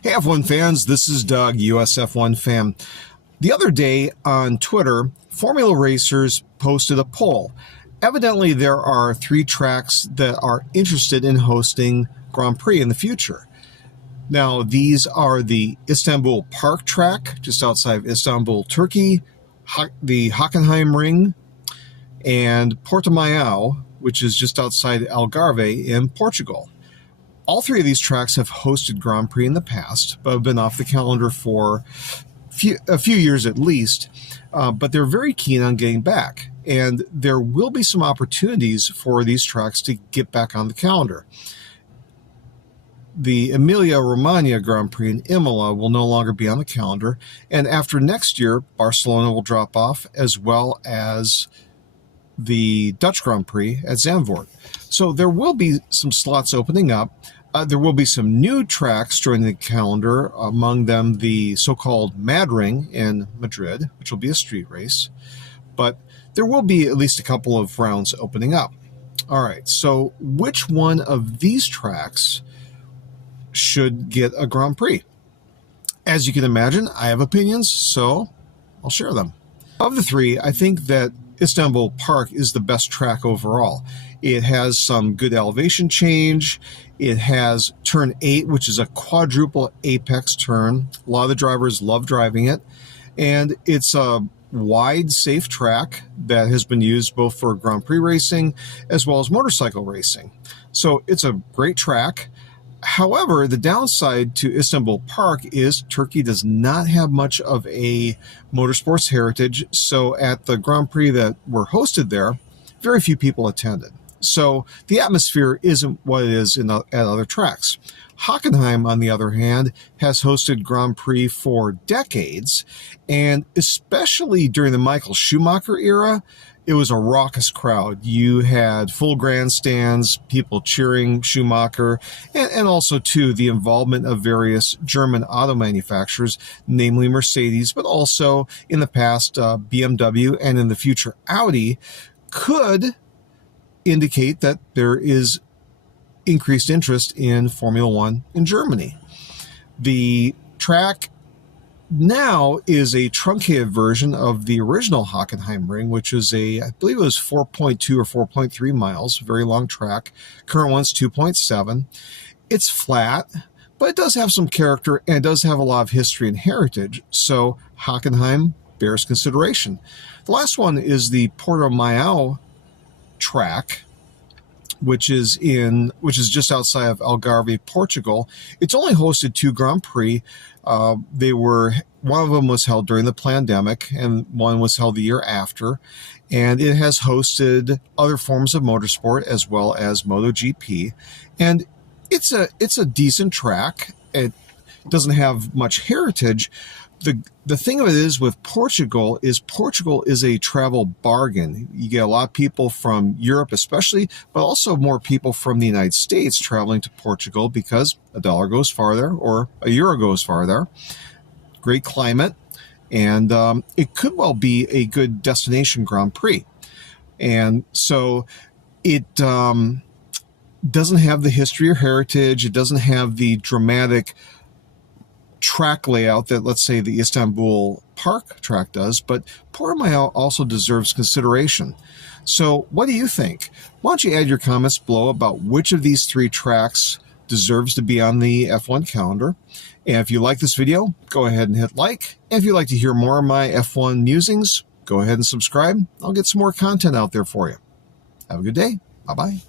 Hey F1 fans, this is Doug, US F1 fan. The other day on Twitter, Formula Racers posted a poll. Evidently, there are 3 tracks that are interested in hosting Grand Prix in the future. Now, these are the Istanbul Park track, just outside of Istanbul, Turkey, the Hockenheim Ring, and Portimao, which is just outside Algarve in Portugal. All 3 of these tracks have hosted Grand Prix in the past, but have been off the calendar for a few years at least, but they're very keen on getting back. And there will be some opportunities for these tracks to get back on the calendar. The Emilia-Romagna Grand Prix in Imola will no longer be on the calendar, and after next year, Barcelona will drop off, as well as the Dutch Grand Prix at Zandvoort. So there will be some slots opening up. There will be some new tracks joining the calendar, among them the so-called Mad Ring in Madrid, which will be a street race. But there will be at least a couple of rounds opening up. All right, so which one of these tracks should get a Grand Prix? As you can imagine, I have opinions, so I'll share them. Of the 3, I think that Istanbul Park is the best track overall. It has some good elevation change. It has turn 8, which is a quadruple apex turn. A lot of the drivers love driving it. And it's a wide, safe track that has been used both for Grand Prix racing as well as motorcycle racing. So it's a great track. However, the downside to Istanbul Park is Turkey does not have much of a motorsports heritage. So at the Grand Prix that were hosted there, very few people attended. So the atmosphere isn't what it is at other tracks. Hockenheim, on the other hand, has hosted Grand Prix for decades, and especially during the Michael Schumacher era, it was a raucous crowd. You had full grandstands, people cheering Schumacher, and also, too, the involvement of various German auto manufacturers, namely Mercedes, but also in the past BMW and in the future Audi, could indicate that there is increased interest in Formula One in Germany. The track now is a truncated version of the original Hockenheim Ring, which is I believe it was 4.2 or 4.3 miles, very long track. Current one's 2.7. It's flat, but it does have some character and it does have a lot of history and heritage, so Hockenheim bears consideration. The last one is the Portimao track, which is just outside of Algarve, Portugal. It's only hosted 2 Grand Prix. One of them was held during the pandemic, and one was held the year after. And it has hosted other forms of motorsport as well as MotoGP. And it's a decent track. It doesn't have much heritage. The thing of it is with Portugal is a travel bargain. You get a lot of people from Europe especially, but also more people from the United States traveling to Portugal because a dollar goes farther or a euro goes farther. Great climate, and it could well be a good destination Grand Prix. And so it doesn't have the history or heritage. It doesn't have the dramatic track layout that, let's say, the Istanbul Park track does, but Portimao also deserves consideration. So what do you think? Why don't you add your comments below about which of these 3 tracks deserves to be on the F1 calendar? And if you like this video, go ahead and hit like. And if you'd like to hear more of my F1 musings, go ahead and subscribe. I'll get some more content out there for you. Have a good day. Bye-bye.